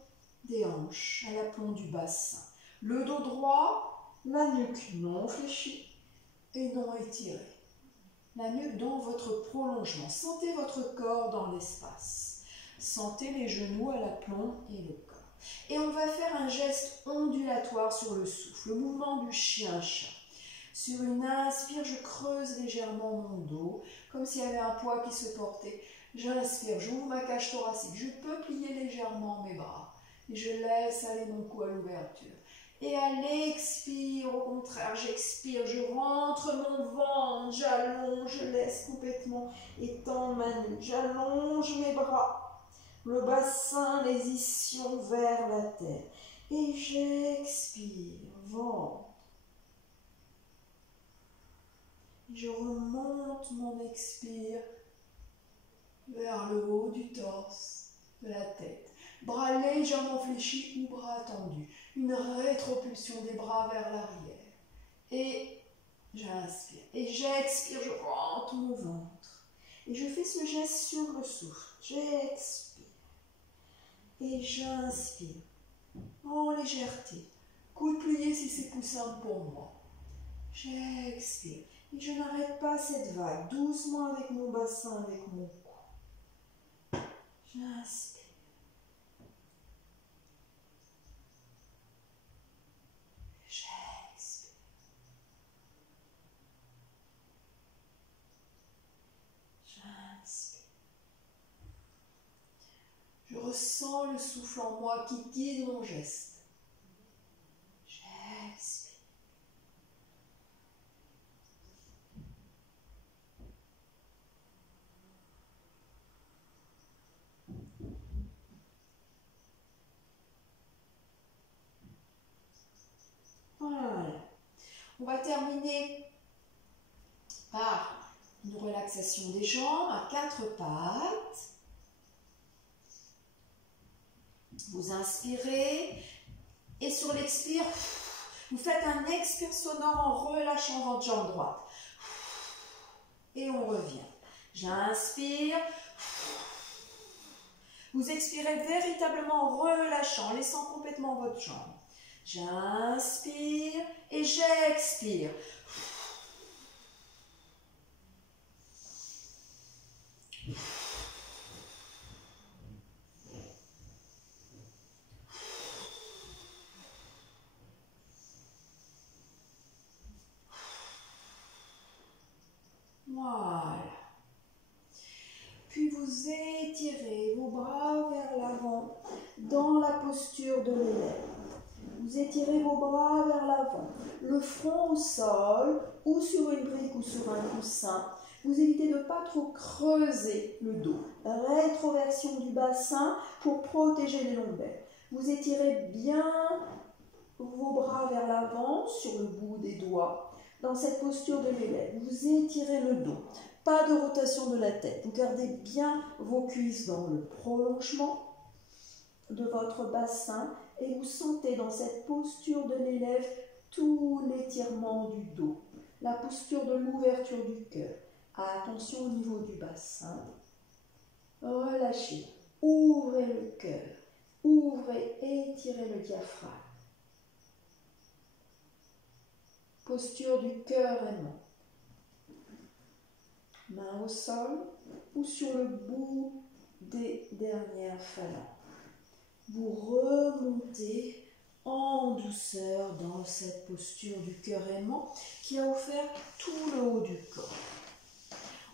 des hanches, à l'aplomb du bassin. Le dos droit, la nuque non fléchie et non étirée. La nuque dans votre prolongement. Sentez votre corps dans l'espace. Sentez les genoux à l'aplomb et le corps. Et on va faire un geste ondulatoire sur le souffle, le mouvement du chien-chat. Sur une inspire, je creuse légèrement mon dos, comme s'il y avait un poids qui se portait. J'inspire, j'ouvre ma cage thoracique, je peux plier légèrement mes bras. Et je laisse aller mon cou à l'ouverture. Et à l'expire, au contraire, j'expire, je rentre mon ventre, j'allonge, je laisse complètement étendre ma nuque. J'allonge mes bras, le bassin, les ischions vers la terre. Et j'expire, ventre. Je remonte mon expire vers le haut du torse, de la tête. Bras légèrement fléchis ou bras tendus. Une rétropulsion des bras vers l'arrière. Et j'inspire. Et j'expire, je rentre mon ventre. Et je fais ce geste sur le souffle. J'expire. Et j'inspire. En légèreté. Coude plié si c'est plus simple pour moi. J'expire. Et je n'arrête pas cette vague. Doucement avec mon bassin, avec mon cou. J'inspire. Je ressens le souffle en moi qui guide mon geste. J'expire. Voilà. On va terminer par une relaxation des jambes à 4 pattes. Vous inspirez et sur l'expire, vous faites un expire sonore en relâchant votre jambe droite. Et on revient. J'inspire. Vous expirez véritablement en relâchant, en laissant complètement votre jambe. J'inspire et j'expire. Voilà. Puis vous étirez vos bras vers dans la posture de l'élève. Vous étirez vos bras vers l'avant, le front au sol ou sur une brique ou sur un coussin. Vous évitez de ne pas trop creuser le dos. Rétroversion du bassin pour protéger les lombaires. Vous étirez bien vos bras vers l'avant sur le bout des doigts. Dans cette posture de l'élève, vous étirez le dos. Pas de rotation de la tête. Vous gardez bien vos cuisses dans le prolongement de votre bassin et vous sentez dans cette posture de l'élève tout l'étirement du dos, la posture de l'ouverture du cœur. Attention au niveau du bassin. Relâchez. Ouvrez le cœur. Ouvrez et étirez le diaphragme. Posture du cœur aimant. Main au sol ou sur le bout des dernières phalanges. Vous remontez en douceur dans cette posture du cœur aimant qui a offert tout le haut du corps.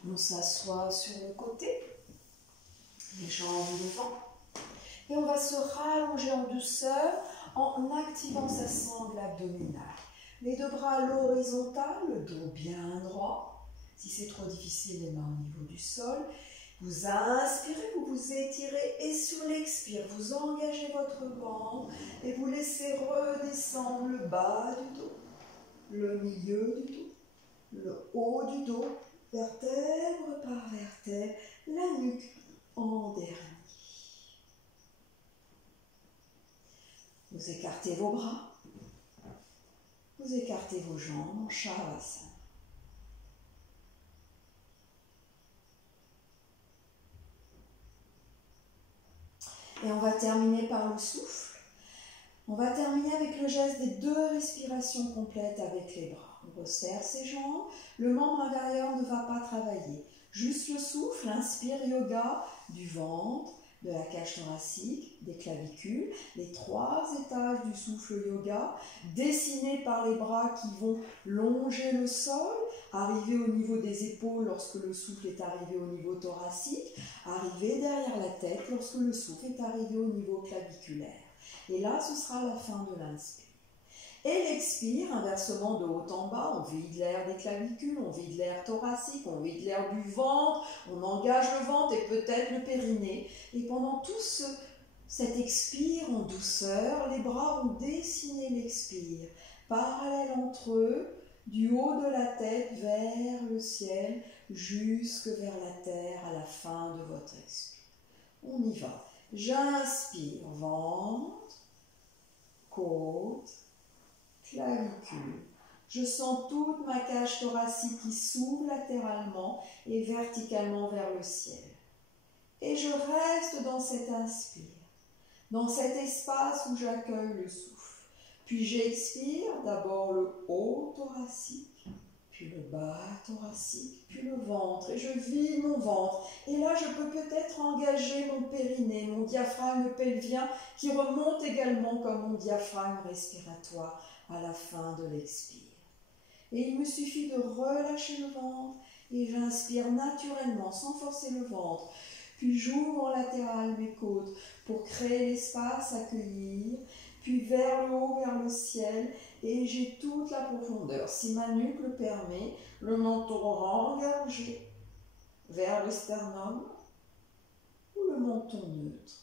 On s'assoit sur le côté, les jambes devant, et on va se rallonger en douceur en activant sa sangle abdominale. Les deux bras à l'horizontale, le dos bien droit. Si c'est trop difficile, les mains au niveau du sol. Vous inspirez, vous vous étirez et sur l'expire, vous engagez votre ventre et vous laissez redescendre le bas du dos, le milieu du dos, le haut du dos, vertèbre par vertèbre, la nuque en dernier. Vous écartez vos bras, vous écartez vos jambes en Shavasana. Et on va terminer par le souffle. On va terminer avec le geste des 2 respirations complètes avec les bras. On resserre ses jambes, le membre inférieur ne va pas travailler. Juste le souffle, inspire yoga du ventre, de la cage thoracique, des clavicules, les 3 étages du souffle yoga, dessinés par les bras qui vont longer le sol, arriver au niveau des épaules lorsque le souffle est arrivé au niveau thoracique, arriver derrière la tête lorsque le souffle est arrivé au niveau claviculaire. Et là, ce sera la fin de l'inspire. Et l'expire, inversement de haut en bas, on vide l'air des clavicules, on vide l'air thoracique, on vide l'air du ventre, on engage le ventre et peut-être le périnée. Et pendant tout cet expire en douceur, les bras vont dessiner l'expire, parallèle entre eux, du haut de la tête vers le ciel, jusque vers la terre à la fin de votre expire. On y va. J'inspire, ventre, côte, clavicule. Je sens toute ma cage thoracique qui s'ouvre latéralement et verticalement vers le ciel. Et je reste dans cet inspire, dans cet espace où j'accueille le souffle. Puis j'expire, d'abord le haut thoracique, puis le bas thoracique, puis le ventre. Et je vide mon ventre. Et là, je peux peut-être engager mon périnée, mon diaphragme pelvien qui remonte également comme mon diaphragme respiratoire à la fin de l'expire. Et il me suffit de relâcher le ventre et j'inspire naturellement sans forcer le ventre. Puis j'ouvre en latéral mes côtes pour créer l'espace, accueillir, puis vers le haut, vers le ciel, et j'ai toute la profondeur. Si ma nuque le permet, le menton engagé vers le sternum ou le menton neutre.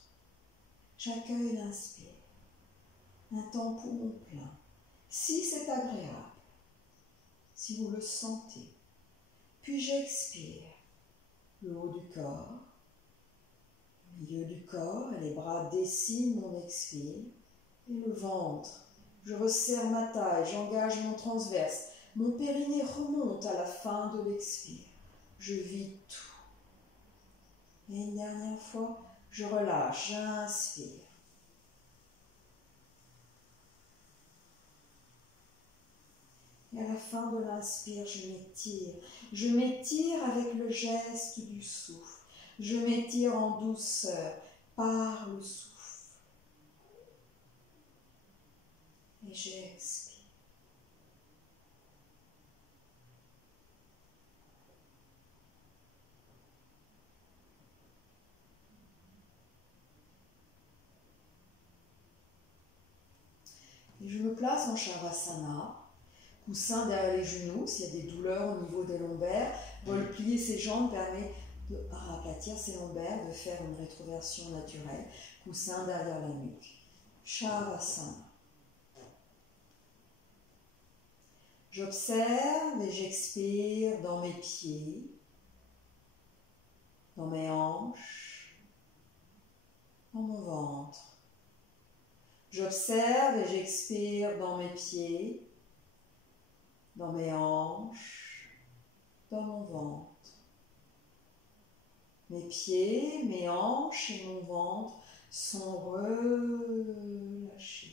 J'accueille l'inspire, un temps poumon plein. Si c'est agréable, si vous le sentez, puis j'expire, le haut du corps, le milieu du corps, les bras dessinent mon expire, et le ventre. Je resserre ma taille, j'engage mon transverse, mon périnée remonte à la fin de l'expire. Je vide tout. Et une dernière fois, je relâche, j'inspire. Et à la fin de l'inspire, je m'étire. Je m'étire avec le geste du souffle. Je m'étire en douceur par le souffle. Et j'expire. Et je me place en Shavasana, coussin derrière les genoux, s'il y a des douleurs au niveau des lombaires. Replier ses jambes permet de aplatir ses lombaires, de faire une rétroversion naturelle. Coussin derrière la nuque. Shavasana. J'observe et j'expire dans mes pieds, dans mes hanches, dans mon ventre. J'observe et j'expire dans mes pieds, dans mes hanches, dans mon ventre. Mes pieds, mes hanches et mon ventre sont relâchés.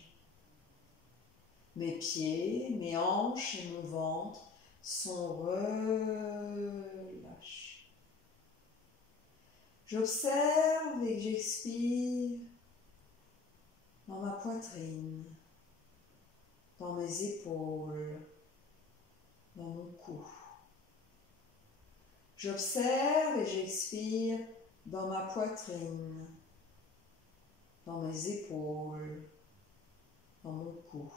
Mes pieds, mes hanches et mon ventre sont relâchés. J'observe et j'expire dans ma poitrine, dans mes épaules, dans mon cou. J'observe et j'expire dans ma poitrine, dans mes épaules, dans mon cou.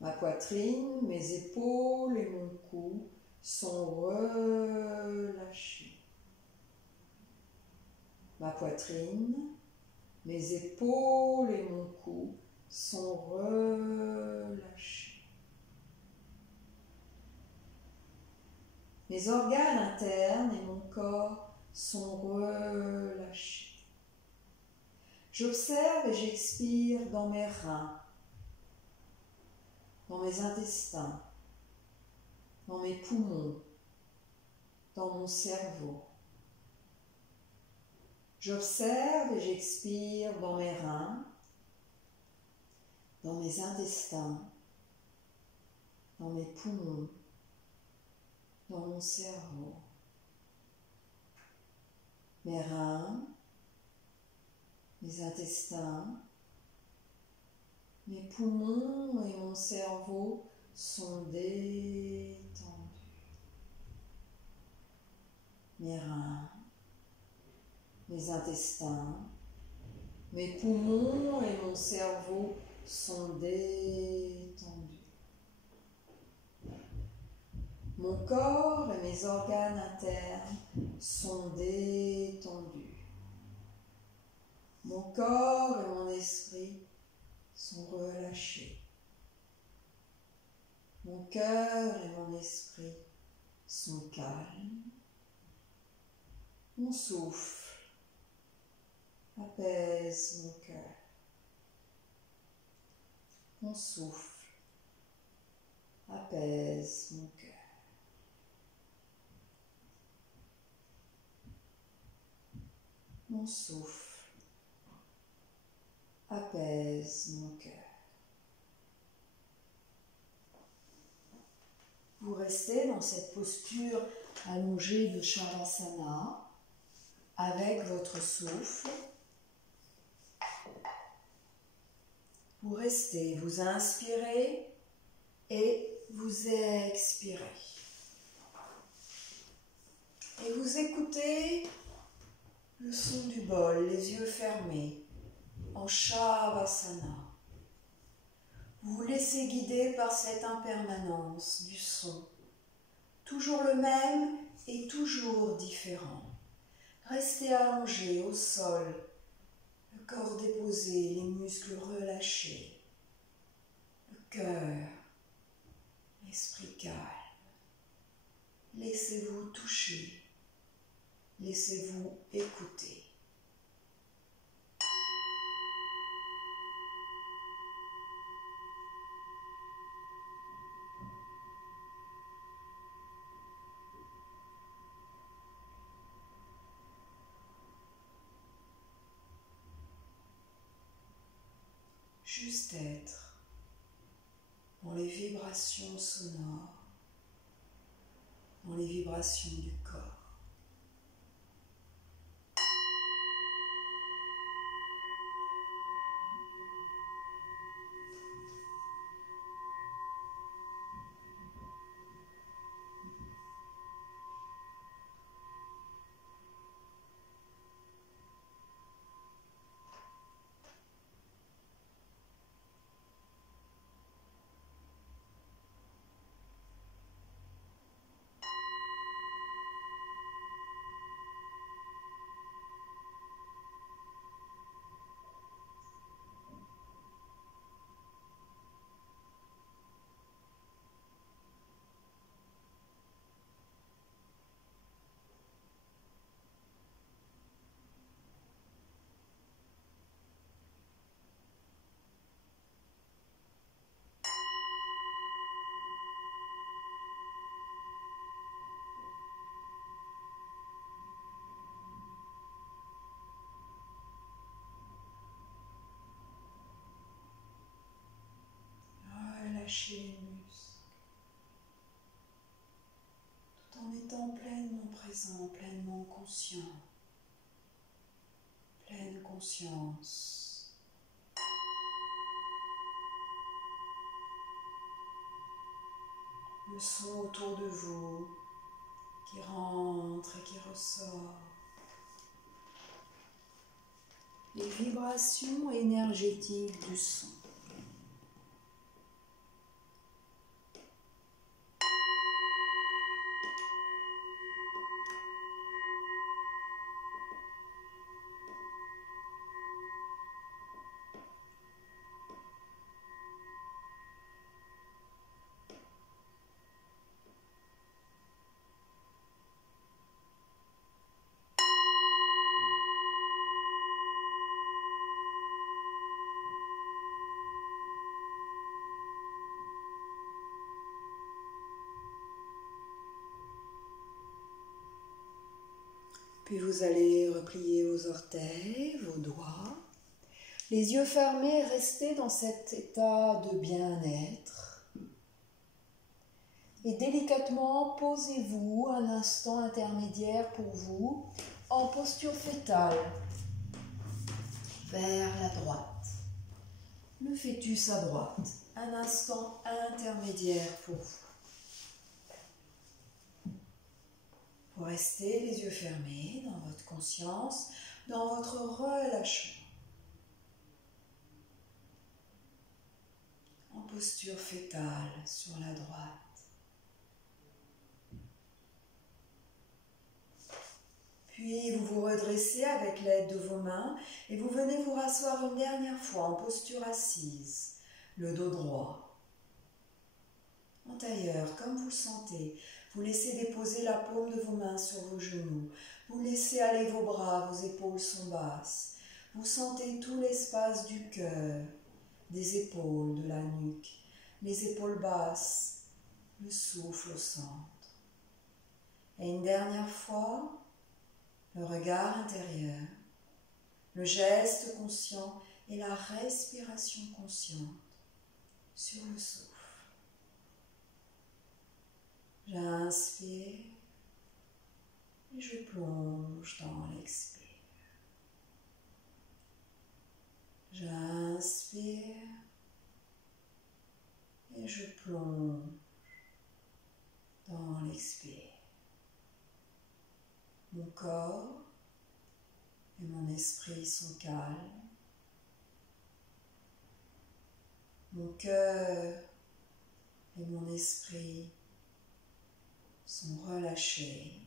Ma poitrine, mes épaules et mon cou sont relâchés. Ma poitrine, mes épaules et mon cou sont relâchés. Mes organes internes et mon corps sont relâchés. J'observe et j'expire dans mes reins, dans mes intestins, dans mes poumons, dans mon cerveau. J'observe et j'expire dans mes reins, dans mes intestins, dans mes poumons, dans mon cerveau. Mes reins, mes intestins, mes poumons et mon cerveau sont détendus. Mes reins, mes intestins, mes poumons et mon cerveau sont détendus. Mon corps et mes organes internes sont détendus. Mon corps et mon esprit sont relâchés. Mon cœur et mon esprit sont calmes. Mon souffle apaise mon cœur. Mon souffle apaise mon cœur. Mon souffle apaise mon cœur. Vous restez dans cette posture allongée de Shavasana avec votre souffle. Vous restez, vous inspirez et vous expirez. Et vous écoutez le son du bol, les yeux fermés, en Shavasana. Vous vous laissez guider par cette impermanence du son, toujours le même et toujours différent. Restez allongé au sol, le corps déposé, les muscles relâchés, le cœur, l'esprit calme. Laissez-vous toucher, laissez-vous écouter. Juste être dans les vibrations sonores, dans les vibrations du corps. relâcher les muscles, tout en étant pleinement présent, pleinement conscient, pleine conscience. Le son autour de vous qui rentre et qui ressort. Les vibrations énergétiques du son. Puis vous allez replier vos orteils, vos doigts. Les yeux fermés, restez dans cet état de bien-être. Et délicatement, posez-vous un instant intermédiaire pour vous en posture fétale vers la droite. Le fœtus à droite. Un instant intermédiaire pour vous. Vous restez les yeux fermés dans votre conscience, dans votre relâchement. En posture fétale sur la droite. Puis vous vous redressez avec l'aide de vos mains et vous venez vous rasseoir une dernière fois en posture assise, le dos droit. En tailleur, comme vous le sentez. Vous laissez déposer la paume de vos mains sur vos genoux. Vous laissez aller vos bras, vos épaules sont basses. Vous sentez tout l'espace du cœur, des épaules, de la nuque, les épaules basses, le souffle au centre. Et une dernière fois, le regard intérieur, le geste conscient et la respiration consciente sur le souffle. J'inspire et je plonge dans l'expire. J'inspire et je plonge dans l'expire. Mon corps et mon esprit sont calmes. Mon cœur et mon esprit sont relâchés.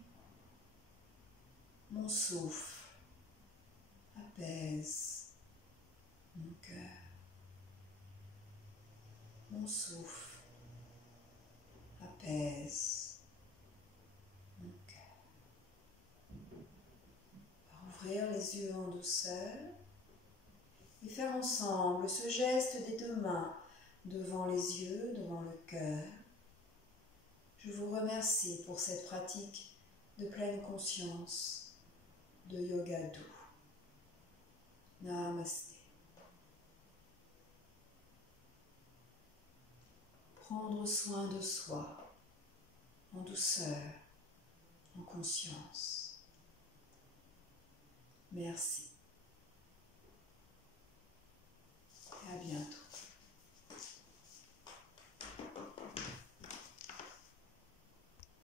Mon souffle apaise mon cœur. Mon souffle apaise mon cœur. Ouvrir les yeux en douceur et faire ensemble ce geste des deux mains devant les yeux, devant le cœur. Je vous remercie pour cette pratique de pleine conscience de yoga doux. Namasté. Prendre soin de soi en douceur, en conscience. Merci.